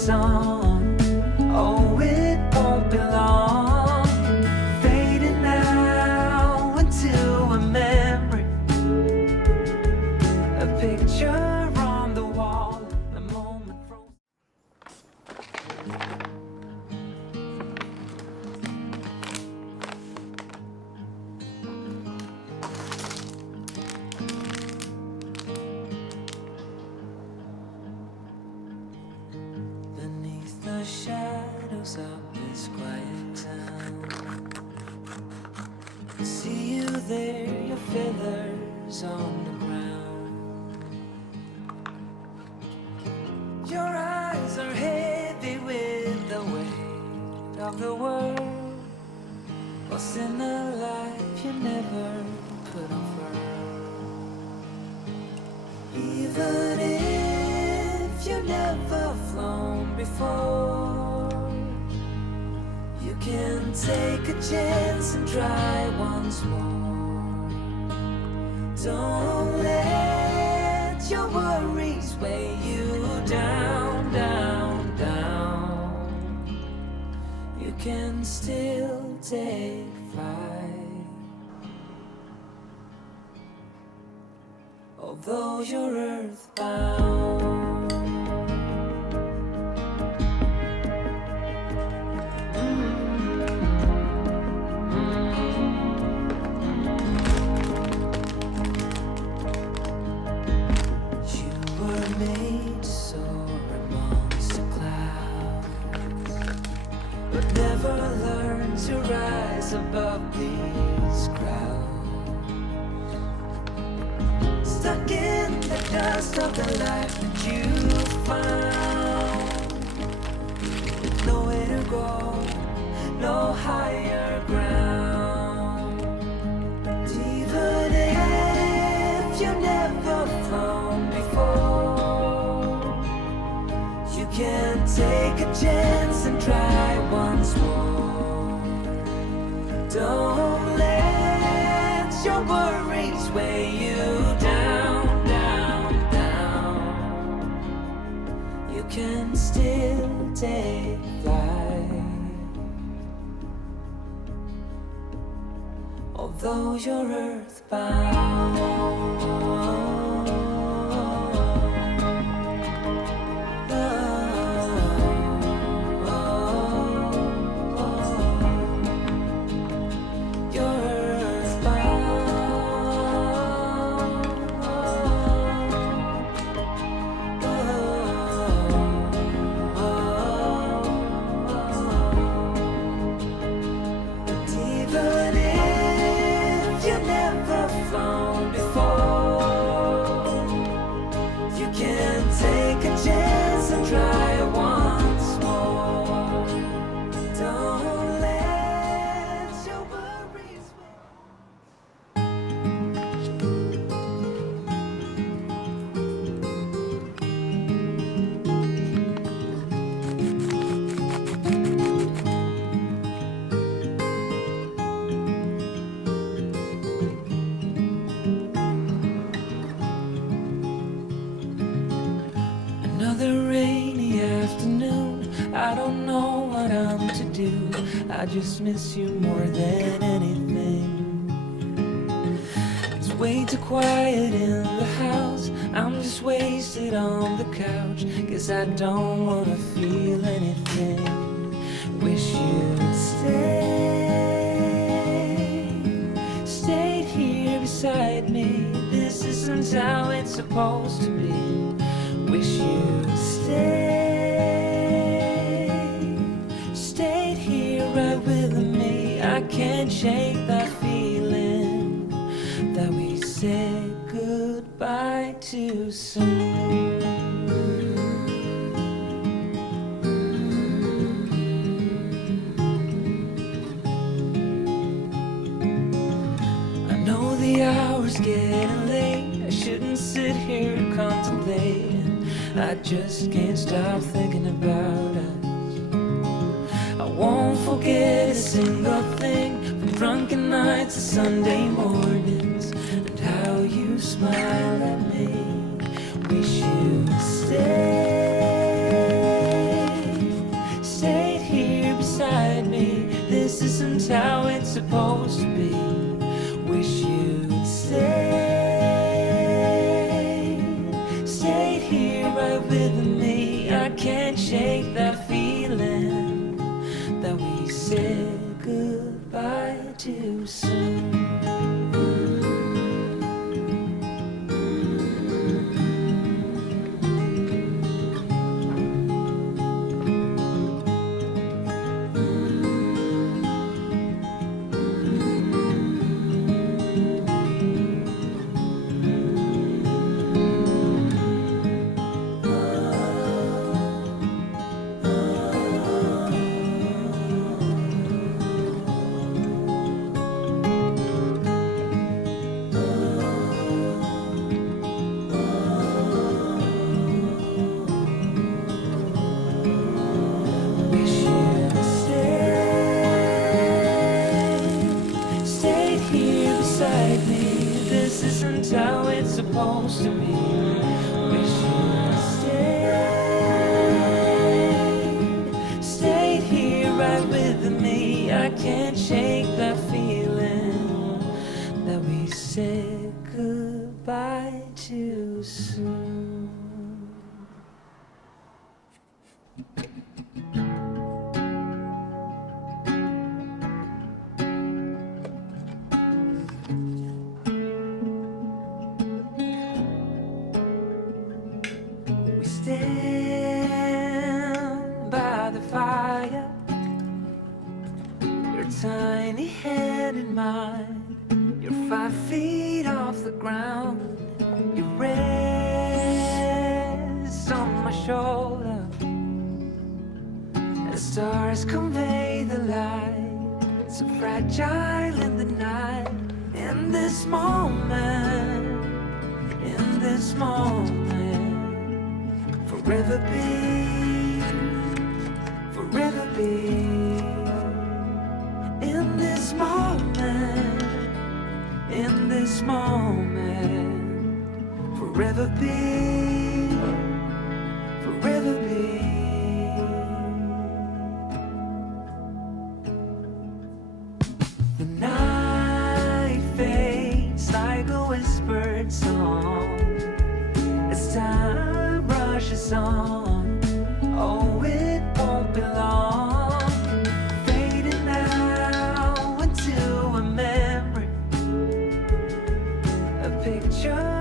song. Oh, it won't be long, fading now into a memory, a picture on the wall, a moment frozen. Beneath the shadows of this quiet town, I see you there, your feathers on the ground. Your eyes are heavy with the weight of the world. What's in a life you never put on firm? Even if you never flown before, you can take a chance and try once more. Don't let your worries weigh you down, down, down. You can still take flight, although you're earthbound. You were made to soar amongst the clouds, but never learn to rise above these crowds. Stuck in the dust of the life that you found, with nowhere to go, no higher ground. Even if you never flown before, you can take a chance and try once more. Don't let your worries weigh you down, down, down. You can still take flight, although you're earthbound. Another rainy afternoon, I don't know what I'm to do. I just miss you more than anything. It's way too quiet in the house, I'm just wasted on the couch, 'cause I don't wanna feel anything. Wish you'd stayed here beside me. This isn't how it's supposed to be. Wish you'd stayed here right with me. I can't shake that feeling that we said goodbye too soon. I know the hour's getting late, I shouldn't sit here contemplating. I just can't stop thinking about us. I won't forget a single thing, from drunken nights to Sunday mornings, and how you smile at me. Wish you'd stay isn't how it's supposed to be. Wish you'd stayed here right with me. I can't shake that feeling that we said goodbye too soon. We stand by the fire, your tiny hand in mine. You're 5 feet off the ground. You rest on my shoulder. The stars convey the light, so fragile in the night. In this moment, in this moment, forever be, forever be. In this moment, in this moment, forever be, forever be. The night fades like a whispered song as time rushes on. Oh, it won't be long, fading out into a memory, a picture